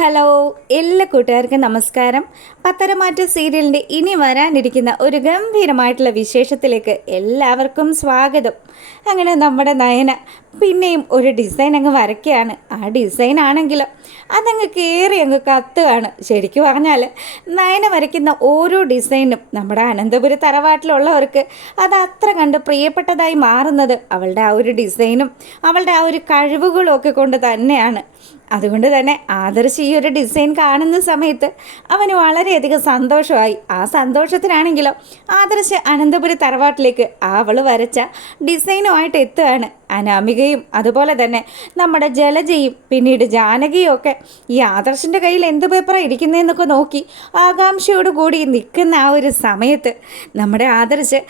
Hello, എല്ലാ കൂട്ടുകാർക്കും നമസ്കാരം. പത്തരമാറ്റ സീരിയലിൻ്റെ ഇനി വരാനിരിക്കുന്ന ഒരു ഗംഭീരമായിട്ടുള്ള വിശേഷത്തിലേക്ക് എല്ലാവർക്കും സ്വാഗതം. അങ്ങനെ നമ്മുടെ നയന പിന്നെയും ഒരു ഡിസൈൻ അങ്ങ് വരയ്ക്കുകയാണ്. ആ ഡിസൈൻ ആണെങ്കിലോ അതങ്ങ് കയറി അങ്ങ് കത്തുകയാണ്. ശരിക്കും പറഞ്ഞാൽ നയന വരയ്ക്കുന്ന ഓരോ ഡിസൈനും നമ്മുടെ അനന്തപുരി തറവാട്ടിലുള്ളവർക്ക് അത് അത്ര കണ്ട് പ്രിയപ്പെട്ടതായി മാറുന്നത് അവളുടെ ആ ഒരു ഡിസൈനും അവളുടെ ആ ഒരു കഴിവുകളും ഒക്കെ കൊണ്ട് തന്നെയാണ്. അതുകൊണ്ട് തന്നെ ആദർശ് ഈ ഒരു ഡിസൈൻ കാണുന്ന സമയത്ത് അവന് വളരെയധികം സന്തോഷമായി. ആ സന്തോഷത്തിനാണെങ്കിലോ ആദർശ് അനന്തപുരി തറവാട്ടിലേക്ക് അവൾ വരച്ച ഡിസൈനുമായിട്ട് എത്തുകയാണ്. അനാമികയും അതുപോലെ തന്നെ നമ്മുടെ ജലജയും പിന്നീട് ജാനകിയും ഒക്കെ ഈ ആദർശിൻ്റെ കയ്യിൽ എന്ത് പേപ്പറാണ് ഇരിക്കുന്നതെന്നൊക്കെ നോക്കി ആകാംക്ഷയോട് കൂടി നിൽക്കുന്ന ആ ഒരു സമയത്ത് നമ്മുടെ ആദർശ്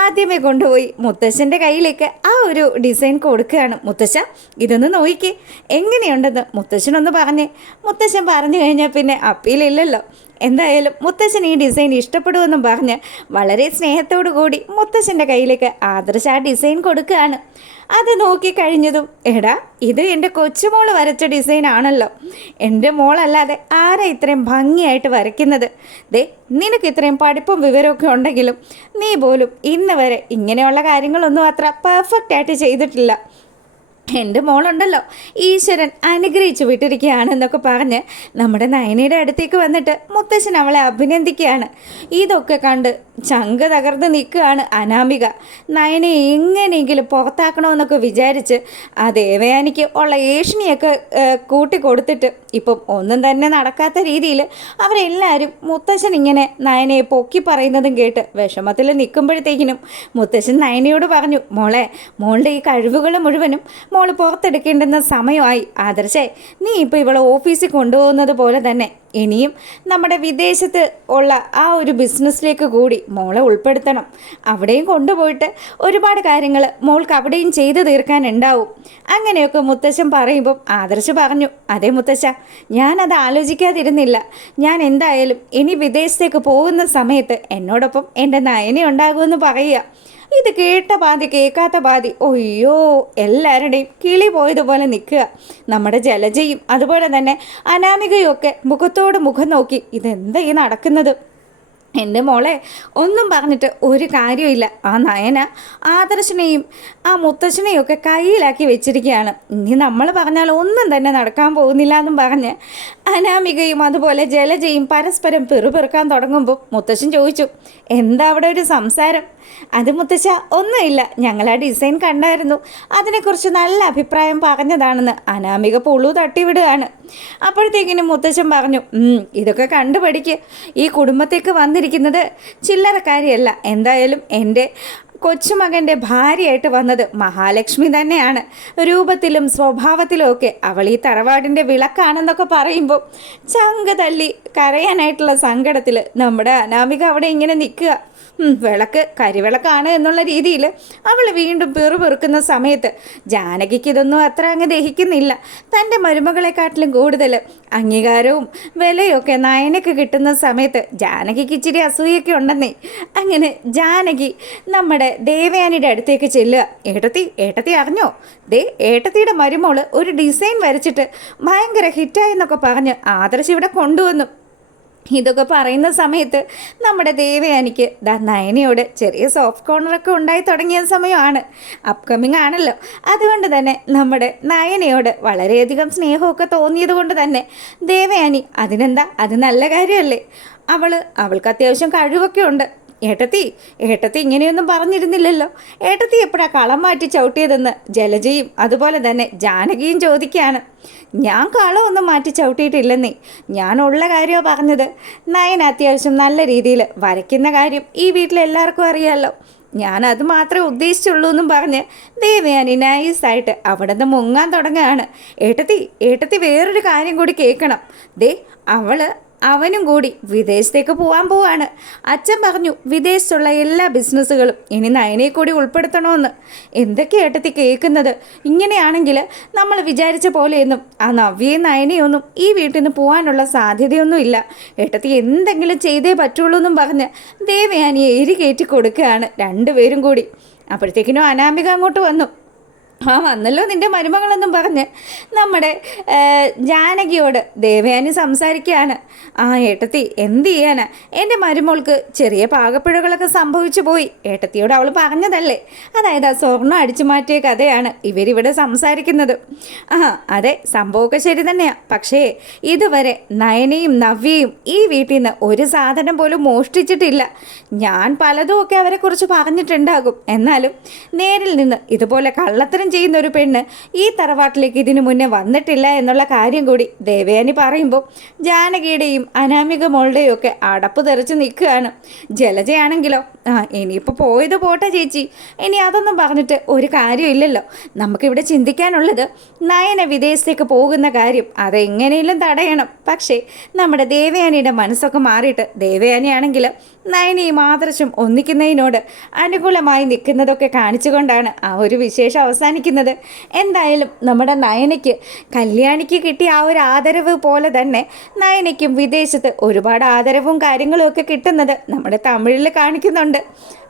ആദ്യമേ കൊണ്ടുപോയി മുത്തശ്ശൻ്റെ കയ്യിലേക്ക് ആ ഒരു ഡിസൈൻ കൊടുക്കുകയാണ്. മുത്തശ്ശ, ഇതൊന്ന് നോക്കിക്കേ, എങ്ങനെയുണ്ടെന്ന് മുത്തശ്ശനൊന്ന് പറഞ്ഞേ. മുത്തശ്ശൻ പറഞ്ഞു കഴിഞ്ഞാൽ പിന്നെ അപ്പീലില്ലല്ലോ. എന്തായാലും മുത്തശ്ശൻ ഈ ഡിസൈൻ ഇഷ്ടപ്പെടുമെന്നും പറഞ്ഞ് വളരെ സ്നേഹത്തോടു കൂടി മുത്തശ്ശൻ്റെ കയ്യിലേക്ക് ആദർശ് ആ ഡിസൈൻ കൊടുക്കുകയാണ്. അത് നോക്കിക്കഴിഞ്ഞതും, എടാ, ഇത് എൻ്റെ കൊച്ചുമോള് വരച്ച ഡിസൈൻ ആണല്ലോ, എൻ്റെ മോളല്ലാതെ ആരാ ഇത്രയും ഭംഗിയായിട്ട് വരയ്ക്കുന്നത്? ദേ, നിനക്ക് ഇത്രയും പഠിപ്പും വിവരമൊക്കെ ഉണ്ടെങ്കിലും നീ പോലും ഇന്ന് വരെ ഇങ്ങനെയുള്ള കാര്യങ്ങളൊന്നും അത്ര പെർഫെക്റ്റായിട്ട് ചെയ്തിട്ടില്ല. എൻ്റെ മോളുണ്ടല്ലോ, ഈശ്വരൻ അനുഗ്രഹിച്ചു വിട്ടിരിക്കുകയാണെന്നൊക്കെ പറഞ്ഞ് നമ്മുടെ നയനയുടെ അടുത്തേക്ക് വന്നിട്ട് മുത്തശ്ശൻ അവളെ അഭിനന്ദിക്കുകയാണ്. ഇതൊക്കെ കണ്ട് ചങ്ക് തകർന്ന് നിൽക്കുകയാണ് അനാമിക. നയനെ എങ്ങനെയെങ്കിലും പുറത്താക്കണമെന്നൊക്കെ വിചാരിച്ച് ആ ദേവയാനിക്ക് ഉള്ള ഏഷണിയൊക്കെ കൂട്ടിക്കൊടുത്തിട്ട് ഇപ്പം ഒന്നും തന്നെ നടക്കാത്ത രീതിയിൽ അവരെല്ലാവരും മുത്തശ്ശൻ ഇങ്ങനെ നയനയെ പൊക്കി പറയുന്നതും കേട്ട് വിഷമത്തിൽ നിൽക്കുമ്പോഴത്തേക്കിനും മുത്തശ്ശൻ നയനയോട് പറഞ്ഞു, മോളുടെ ഈ കഴിവുകൾ മുഴുവനും മോൾ പുറത്തെടുക്കേണ്ടുന്ന സമയമായി. ആദർശേ, നീ ഇപ്പോൾ ഇവളെ ഓഫീസിൽ കൊണ്ടുപോകുന്നത് പോലെ തന്നെ ഇനിയും നമ്മുടെ വിദേശത്ത് ഉള്ള ആ ഒരു ബിസിനസ്സിലേക്ക് കൂടി മോളെ ഉൾപ്പെടുത്തണം. അവിടെയും കൊണ്ടുപോയിട്ട് ഒരുപാട് കാര്യങ്ങൾ മോൾക്ക് അവിടെയും ചെയ്തു തീർക്കാനുണ്ടാവും. അങ്ങനെയൊക്കെ മുത്തശ്ശൻ പറയുമ്പം ആദർശ് പറഞ്ഞു, അതെ മുത്തശ്ശ, ഞാനത് ആലോചിക്കാതിരുന്നില്ല. ഞാൻ എന്തായാലും ഇനി വിദേശത്തേക്ക് പോകുന്ന സമയത്ത് എന്നോടൊപ്പം എൻ്റെ നയനെ ഉണ്ടാകുമെന്ന് പറയുക. ഇത് കേട്ട പാതി കേൾക്കാത്ത പാതി ഒയ്യോ എല്ലാവരുടെയും കിളി പോയതുപോലെ നിൽക്കുക. നമ്മുടെ ജലജയും അതുപോലെ തന്നെ അനാമികയും ഒക്കെ മുഖത്തോട് മുഖം നോക്കി ഇതെന്താ ഈ നടക്കുന്നത്? എൻ്റെ മോളെ, ഒന്നും പറഞ്ഞിട്ട് ഒരു കാര്യമില്ല. ആ നയന ആദർശനെയും ആ മുത്തശ്ശനെയും ഒക്കെ കയ്യിലാക്കി വെച്ചിരിക്കുകയാണ്. ഇനി നമ്മൾ പറഞ്ഞാൽ ഒന്നും തന്നെ നടക്കാൻ പോകുന്നില്ല എന്നും പറഞ്ഞ് അനാമികയും അതുപോലെ ജലജയും പരസ്പരം പെറുപെറുക്കാൻ തുടങ്ങുമ്പോൾ മുത്തശ്ശൻ ചോദിച്ചു, എന്താ അവിടെ ഒരു സംസാരം? അത് മുത്തശ്ശ, ഒന്നുമില്ല, ഞങ്ങൾ ആ ഡിസൈൻ കണ്ടായിരുന്നു, അതിനെക്കുറിച്ച് നല്ല അഭിപ്രായം പറഞ്ഞതാണെന്ന് അനാമിക പുളു തട്ടിവിടുകയാണ്. അപ്പോഴത്തേക്കിനും മുത്തശ്ശൻ പറഞ്ഞു, ഇതൊക്കെ കണ്ടുപഠിക്ക്. ഈ കുടുംബത്തേക്ക് വന്നിരിക്കുന്നത് ചില്ലറക്കാരിയല്ല. എന്തായാലും എൻ്റെ കൊച്ചുമകൻ്റെ ഭാര്യയായിട്ട് വന്നത് മഹാലക്ഷ്മി തന്നെയാണ്. രൂപത്തിലും സ്വഭാവത്തിലും ഒക്കെ അവൾ ഈ തറവാടിൻ്റെ വിളക്കാണെന്നൊക്കെ പറയുമ്പോൾ ചങ്ക തല്ലി കരയാനായിട്ടുള്ള സങ്കടത്തിൽ നമ്മുടെ അനാമിക അവിടെ ഇങ്ങനെ നിൽക്കുക. വിളക്ക് കരിവിളക്കാണ് എന്നുള്ള രീതിയിൽ അവൾ വീണ്ടും പെറുപെറുക്കുന്ന സമയത്ത് ജാനകിക്ക് ഇതൊന്നും അത്ര അങ്ങ് ദഹിക്കുന്നില്ല. തൻ്റെ മരുമകളെക്കാട്ടിലും കൂടുതൽ അംഗീകാരവും വിലയൊക്കെ നയനക്ക് കിട്ടുന്ന സമയത്ത് ജാനകിക്ക് ഇച്ചിരി അസൂയൊക്കെ ഉണ്ടെന്നേ. അങ്ങനെ ജാനകി നമ്മുടെ ദേവയാനിയുടെ അടുത്തേക്ക് ചെല്ലുക. ഏട്ടത്തി അറിഞ്ഞോ? ദേ, ഏട്ടത്തിയുടെ മരുമോള് ഒരു ഡിസൈൻ വരച്ചിട്ട് ഭയങ്കര ഹിറ്റായെന്നൊക്കെ പറഞ്ഞ് ആദർശ് ഇവിടെ കൊണ്ടുവന്നു. ഇതൊക്കെ പറയുന്ന സമയത്ത് നമ്മുടെ ദേവയാനിക്ക് നയനയോട് ചെറിയ സോഫ്റ്റ് കോർണറൊക്കെ ഉണ്ടായി തുടങ്ങിയ സമയമാണ്. അപ്കമിങ് ആണല്ലോ. അതുകൊണ്ട് തന്നെ നമ്മുടെ നയനയോട് വളരെയധികം സ്നേഹമൊക്കെ തോന്നിയത് കൊണ്ട് തന്നെ ദേവയാനി അതിനെന്താ, അത് നല്ല കാര്യമല്ലേ, അവൾക്ക് അത്യാവശ്യം കഴിവൊക്കെ ഉണ്ട്. ഏട്ടത്തി ഇങ്ങനെയൊന്നും പറഞ്ഞിരുന്നില്ലല്ലോ, ഏട്ടത്തി എപ്പോഴാണ് കളം മാറ്റി ചവിട്ടിയതെന്ന് ജലജയും അതുപോലെ തന്നെ ജാനകിയും ചോദിക്കുകയാണ്. ഞാൻ കളമൊന്നും മാറ്റി ചവിട്ടിയിട്ടില്ലെന്നേ, ഞാനുള്ള കാര്യമാണ് പറഞ്ഞത്. നയൻ അത്യാവശ്യം നല്ല രീതിയിൽ വരയ്ക്കുന്ന കാര്യം ഈ വീട്ടിലെല്ലാവർക്കും അറിയാമല്ലോ, ഞാനത് മാത്രമേ ഉദ്ദേശിച്ചുള്ളൂ എന്നും പറഞ്ഞ് ദേവയാനി നൈസായിട്ട് അവിടെ നിന്ന് മുങ്ങാൻ തുടങ്ങുകയാണ്. ഏട്ടത്തി വേറൊരു കാര്യം കൂടി കേൾക്കണം. ദേ, അവനും കൂടി വിദേശത്തേക്ക് പോകാൻ പോവാണ്. അച്ഛൻ പറഞ്ഞു വിദേശത്തുള്ള എല്ലാ ബിസിനസ്സുകളും ഇനി നയനെ കൂടി ഉൾപ്പെടുത്തണമെന്ന്. എന്തൊക്കെയാണ് ഏട്ടത്തി കേൾക്കുന്നത്? ഇങ്ങനെയാണെങ്കിൽ നമ്മൾ വിചാരിച്ച പോലെയൊന്നും ആ നവ്യയും നയനയൊന്നും ഈ വീട്ടിൽ നിന്ന് പോകാനുള്ള സാധ്യതയൊന്നുമില്ല. ഏട്ടത്തി എന്തെങ്കിലും ചെയ്തേ പറ്റുള്ളൂ എന്നും പറഞ്ഞ് ദേവയാനിയെ എരി കയറ്റി കൊടുക്കുകയാണ് രണ്ടുപേരും കൂടി. അപ്പോഴത്തേക്കിനും അനാമിക അങ്ങോട്ട് വന്നു. ആ വന്നല്ലോ നിൻ്റെ മരുമകളെന്നും പറഞ്ഞ് നമ്മുടെ ജാനകിയോട് ദേവയാനി സംസാരിക്കുകയാണ്. ആ ഏട്ടത്തി എന്ത് ചെയ്യാനാ, എൻ്റെ മരുമോൾക്ക് ചെറിയ പാകപ്പിഴകളൊക്കെ സംഭവിച്ചു പോയി. ഏട്ടത്തിയോട് അവൾ പറഞ്ഞതല്ലേ, അതായത് ആ സ്വർണ്ണം അടിച്ചു മാറ്റിയ കഥയാണ് ഇവരിവിടെ സംസാരിക്കുന്നത്. ആ അതെ, സംഭവമൊക്കെ ശരി തന്നെയാണ്. പക്ഷേ ഇതുവരെ നയനയും നവ്യയും ഈ വീട്ടിൽ നിന്ന് ഒരു സാധനം പോലും മോഷ്ടിച്ചിട്ടില്ല. ഞാൻ പലതുമൊക്കെ അവരെക്കുറിച്ച് പറഞ്ഞിട്ടുണ്ടാകും, എന്നാലും നേരിൽ നിന്ന് ഇതുപോലെ കള്ളത്തരം ചെയ്യുന്ന ഒരു പെണ്ണ് ഈ തറവാട്ടിലേക്ക് ഇതിനു മുന്നേ വന്നിട്ടില്ല എന്നുള്ള കാര്യം കൂടി ദേവയാനി പറയുമ്പോൾ ജാനകിയുടെയും അനാമിക മോളുടെയും ഒക്കെ അടപ്പ് തെറിച്ച് നിൽക്കുകയാണ്. ജലജയാണെങ്കിലോ ഇനിയിപ്പോൾ പോയത് പോട്ടെ ചേച്ചി, ഇനി അതൊന്നും പറഞ്ഞിട്ട് ഒരു കാര്യമില്ലല്ലോ. നമുക്കിവിടെ ചിന്തിക്കാനുള്ളത് നയന വിദേശത്തേക്ക് പോകുന്ന കാര്യം, അതെങ്ങനെയും തടയണം. പക്ഷേ നമ്മുടെ ദേവയാനിയുടെ മനസ്സൊക്കെ മാറിയിട്ട് ദേവയാനിയാണെങ്കിൽ നയനയും ആദർശം ഒന്നിക്കുന്നതിനോട് അനുകൂലമായി നിൽക്കുന്നതൊക്കെ കാണിച്ചുകൊണ്ടാണ് ആ ഒരു വിശേഷം അവസാനിക്കുന്നത്. എന്തായാലും നമ്മുടെ നയനയ്ക്ക് കല്യാണിക്ക് കിട്ടിയ ആ ഒരു ആദരവ് പോലെ തന്നെ നയനയ്ക്കും വിദേശത്ത് ഒരുപാട് ആദരവും കാര്യങ്ങളും ഒക്കെ കിട്ടുന്നത് നമ്മുടെ തമിഴിൽ കാണിക്കുന്നുണ്ട്.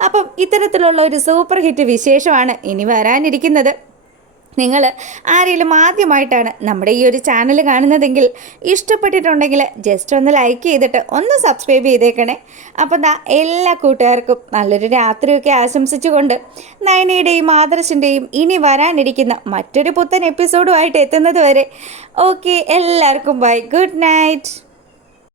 അപ്പം ഇത്തരത്തിലുള്ള ഒരു സൂപ്പർ ഹിറ്റ് വിശേഷമാണ് ഇനി വരാനിരിക്കുന്നത്. നിങ്ങൾ ആരെങ്കിലും ആദ്യമായിട്ടാണ് നമ്മുടെ ഈ ഒരു ചാനൽ കാണുന്നതെങ്കിൽ ഇഷ്ടപ്പെട്ടിട്ടുണ്ടെങ്കിൽ ജസ്റ്റ് ഒന്ന് ലൈക്ക് ചെയ്തിട്ട് ഒന്ന് സബ്സ്ക്രൈബ് ചെയ്തേക്കണേ. അപ്പം എല്ലാ കൂട്ടുകാർക്കും നല്ലൊരു രാത്രിയൊക്കെ ആശംസിച്ചുകൊണ്ട് നയനയുടെയും ആദർശിൻ്റെയും ഇനി വരാനിരിക്കുന്ന മറ്റൊരു പുത്തൻ എപ്പിസോഡുമായിട്ട് എത്തുന്നത് വരെ ഓക്കെ, എല്ലാവർക്കും ബൈ, ഗുഡ് നൈറ്റ്.